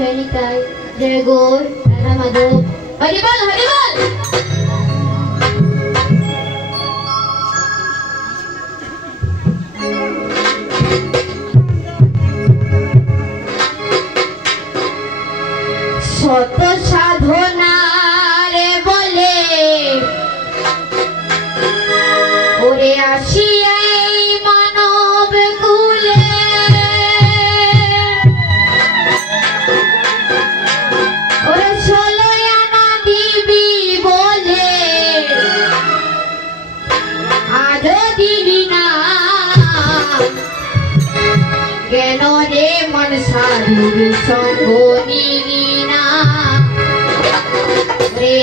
जय निताई जय गौर राधा माधव हरि बोल हरि बोल। शत साधना रे बोले ओरे आशिया मानव कुले ओरे षोलोयाना दिबी बोले आज दिली ना केन रे मन साधुर संग निली ना रे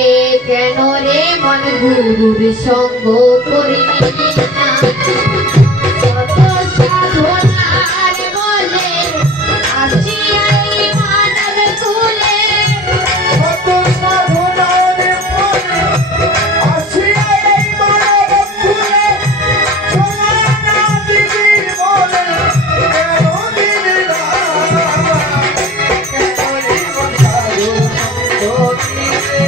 केन रे मन गुरुर संग करिली ना शत साधनार बोले आशियाई मानव कुले शत साधनार बोले आशियाई मानव कुले षोलोयाना दिबी बोले केन दिली ना केन रे मन साधुर संग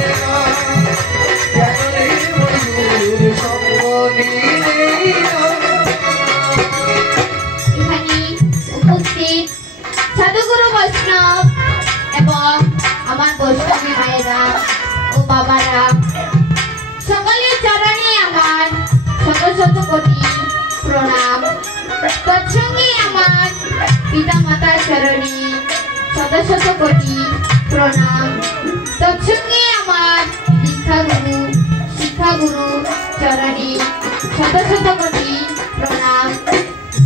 निली ना केन रे मन गुरुर संग निली ना। এখানে উপস্থিত সাধুগুরু বৈষ্ণব এবং আমার বৈষ্ণবী ভাইয়েরা ও বাবারা সকলের চরণে আমার শত শত কোটি প্রণাম। তৎসঙ্গে আমার পিতা মাতার চরণে শত শত কোটি প্রণাম। তৎসঙ্গে আমার দীক্ষাগুরু শিক্ষাগুরু চরণে শত শত কোটি প্রণাম।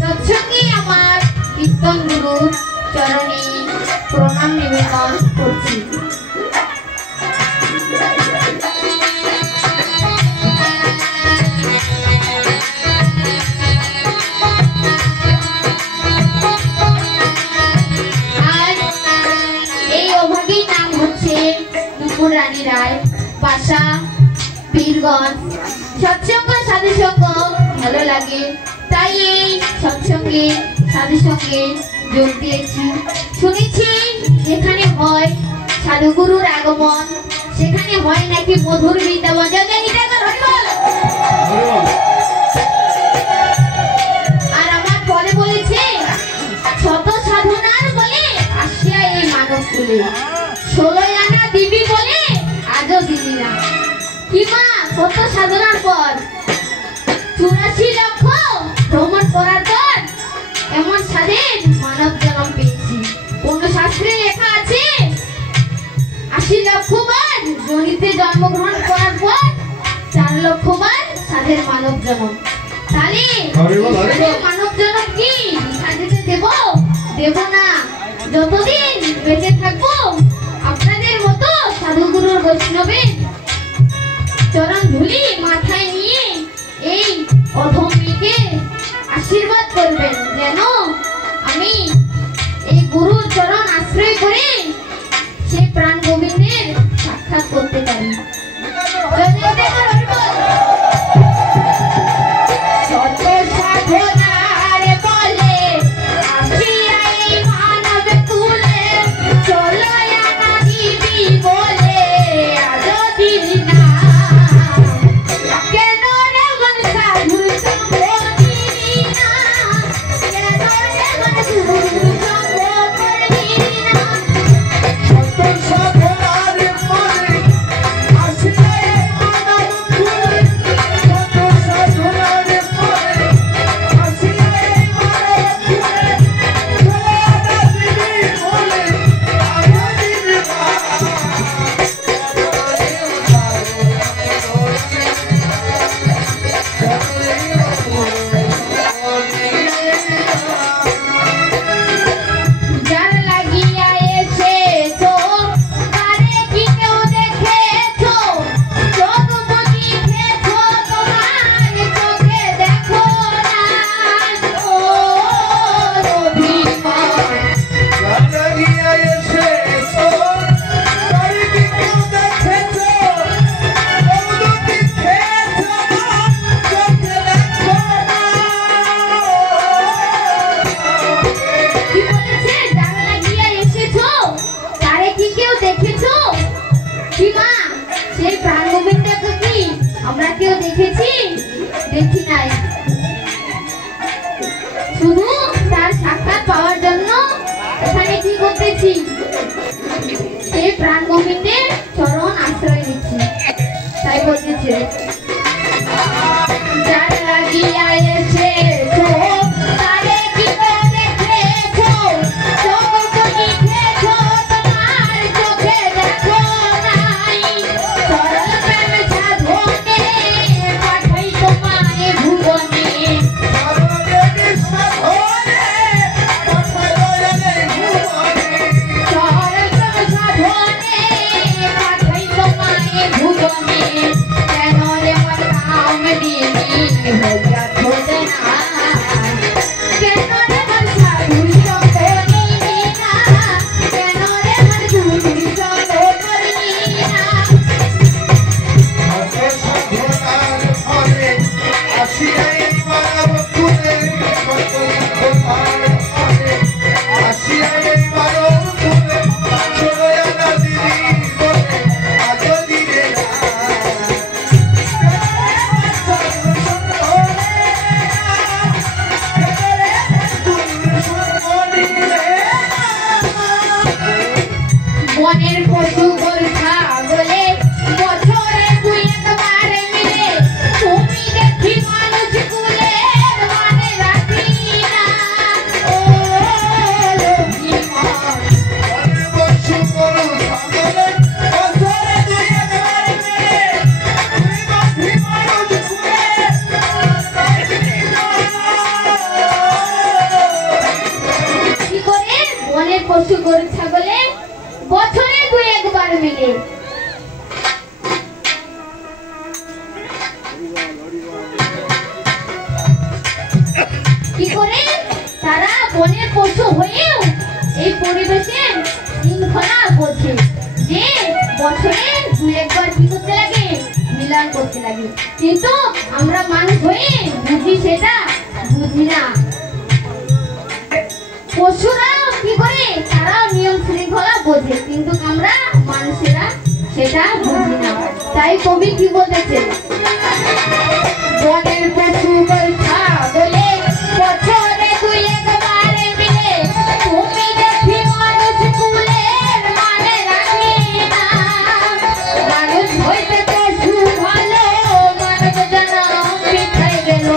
তৎসঙ্গে আমার কীর্তন গুরু চরণে প্রণাম নিবেদন করছি। আর এই অভাগীর নাম হচ্ছে নুপুর রানী রায়, বাসা বীরগঞ্জ। সৎসঙ্গ সাধুসঙ্গ ভালো লাগে, তাই এই সৎসঙ্গে সাধুসঙ্গে যোগ দিয়েছি। শুনেছি যেখানে হয় সাধুগুরুর আগমন সেখানে হয় নাকি মধুর বৃন্দাবন। আর আমার পরে বলেছে শত সাধনার বলে আসিয়া এই মানব কুলে ষোলোয়ানা দিবি বলে আজও দিবি না। কি মা কত সাধনার পর 84 লক্ষ ভ্রমণ করার পর এমন স্বাধীন মানব জন্ম পেয়েছি। কোন শাস্ত্রে লেখা আছে 80 লক্ষ বার জনিতে জন্মগ্রহণ করার পর 4 লক্ষ বার স্বাধীন মানব জন্ম। তাহলে মানব জন্ম কি সাজিতে দেব না। যতদিন বেঁচে থাকবো আপনাদের মতো সাধুগুরুর বৈষ্ণবের চরণ ধুলি মাথায় নিয়ে এই অধমীকে আশীর্বাদ করবেন যেন আমি এই গুরুর চরণ আশ্রয় করে সে প্রাণ গোবিন্দের সাক্ষাৎ করতে পারি। শত সাধনার বলে আসিয়াই শুধু তার সাক্ষাৎ পাওয়ার জন্য এখানে কি করতেছি, এই প্রাণ গোবিন্দের চরণ আশ্রয় নিচ্ছি। তাই বলতেছে যার লাগিয়া এসেছো তারে কি দেখেছো, চোখ দেখেছো তোমার চোখে দেখো নাই, সরল প্রেম সাধনে পাঠাই তোমায় ভুবনে, সরল প্রেম সাধনে পাঠাই তোমায় ভুবনে, কেন রে মন কাম দিনি হইয়া ছোটে না, কেন রে মন সাধুর সঙ্গ নিলি না, কেন রে মন সাধুর সঙ্গ করলি না। বনের পশু গরু ছাগলে বছরে দুই একবার মিলে, তুমি দেখি মানুষ কুলের মানে রাখি না, ও লক্ষ্মীমন। কি করে বনের পশু গরু ছাগলে বছরে দুই একবার মিলে, কি করে তারা বনের পশু হয়েও এই পরিবেশের শৃঙ্খলা বোঝে, যে বছরে দুই একবার কি করতে লাগে, মিলন করতে লাগে, কিন্তু আমরা মানুষ হয়ে বুঝি সেটা বুঝি না। পশুরাও কি করে, তারাও নিয়ম শৃঙ্খলা বোঝে, কিন্তু আমরা মানুষেরা সেটা বুঝি না। তাই কবি কি বলেছে, বনের পশু ছাগলে বছরে দুই একবার মিলে, তুমি দেখি মানুষ কুলের মানে রাখি না, মানুষ হইতে পশু ভালো মানব জনম পিছাই গেল,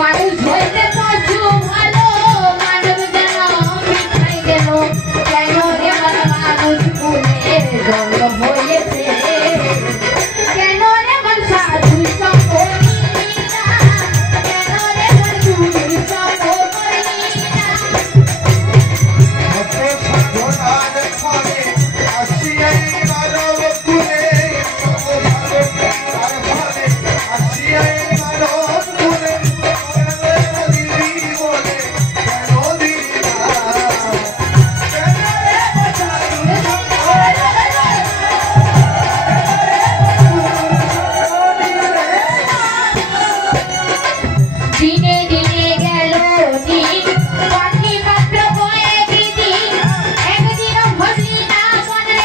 মানুষ হইতে পশু ভালো মানব জনম পিছাই গেল, কেন রে মন মানুষ কুলের জন্ম হয়েছে, কেন রে মন সাধুর সঙ্গ নিলি না, কেন রে মন সাধুর সঙ্গ করলি না। দিনে দিনে গেল দিন, পাখি মাত্র কয়েকদিন, একদিনও ঘটলি না মনে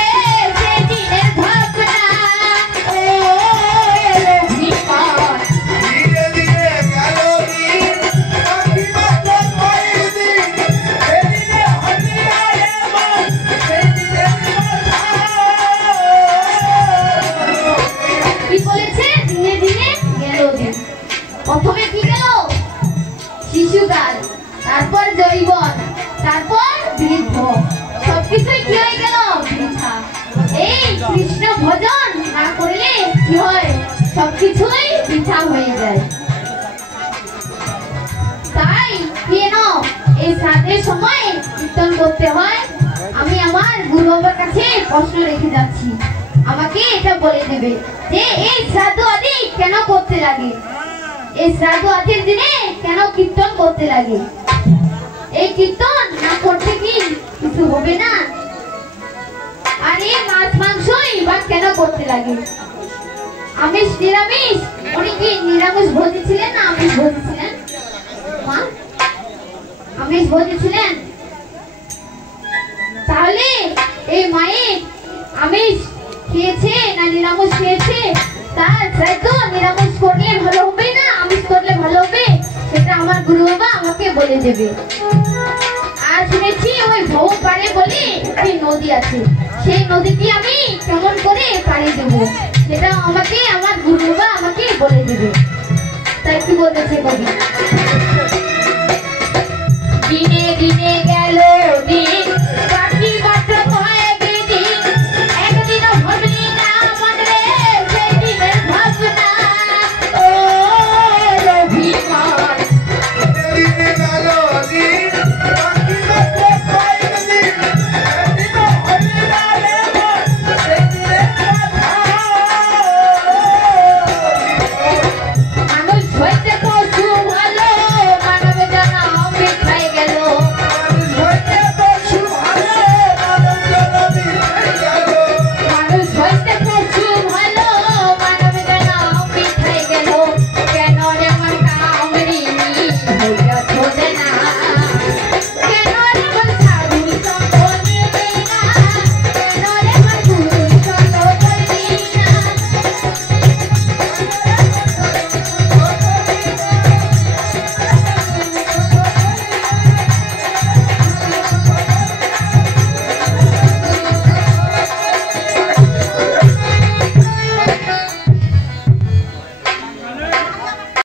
সেদিনের ভাবনা, ও লক্ষ্মীমন। কি বলেছে, দিনে দিনে গেল দিন, প্রথমে কি গেল শিশুকাল, তারপর যৌবন, তারপর বৃদ্ধ, সবকিছুই কি হয়ে গেল বৃথা। এই কৃষ্ণ ভজন না করলে কি হয়, সবকিছুই বৃথা হয়ে যায়। তাই কেন এই শ্রাদ্ধের সময় কীর্তন করতে হয়, আমি আমার গুরু বাবার কাছে প্রশ্ন রেখে যাচ্ছি, আমাকে এটা বলে দেবে যে এই শ্রাদ্ধ আদি কেন করতে লাগে, এই শ্রাদ্ধ আদির দিনে কেন কীর্তন করতে লাগে, এই কীর্তন না করতে কি কিছু হবে না, আর এই মাছ মাংসই বা কেন করতে লাগে, আমিষ নিরামিষ, উনি কি নিরামিষ ভোজী ছিলেন না আমিষ ভোজী ছিলেন, মা আমিষ ভোজী ছিলেন, তাহলে এই মায়ের আমিষ খেয়েছে না নিরামিষ খেয়েছে, তার শ্রাদ্ধ বলে দেবে। আর শুনেছি ওই ভৌ পারে বলে একটি নদী আছে, সেই নদীটি আমি কেমন করে পাড়ি দেব সেটা আমাকে আমার গুরুবা আমাকে বলে দেবে। তাই কি বলেছে কবি?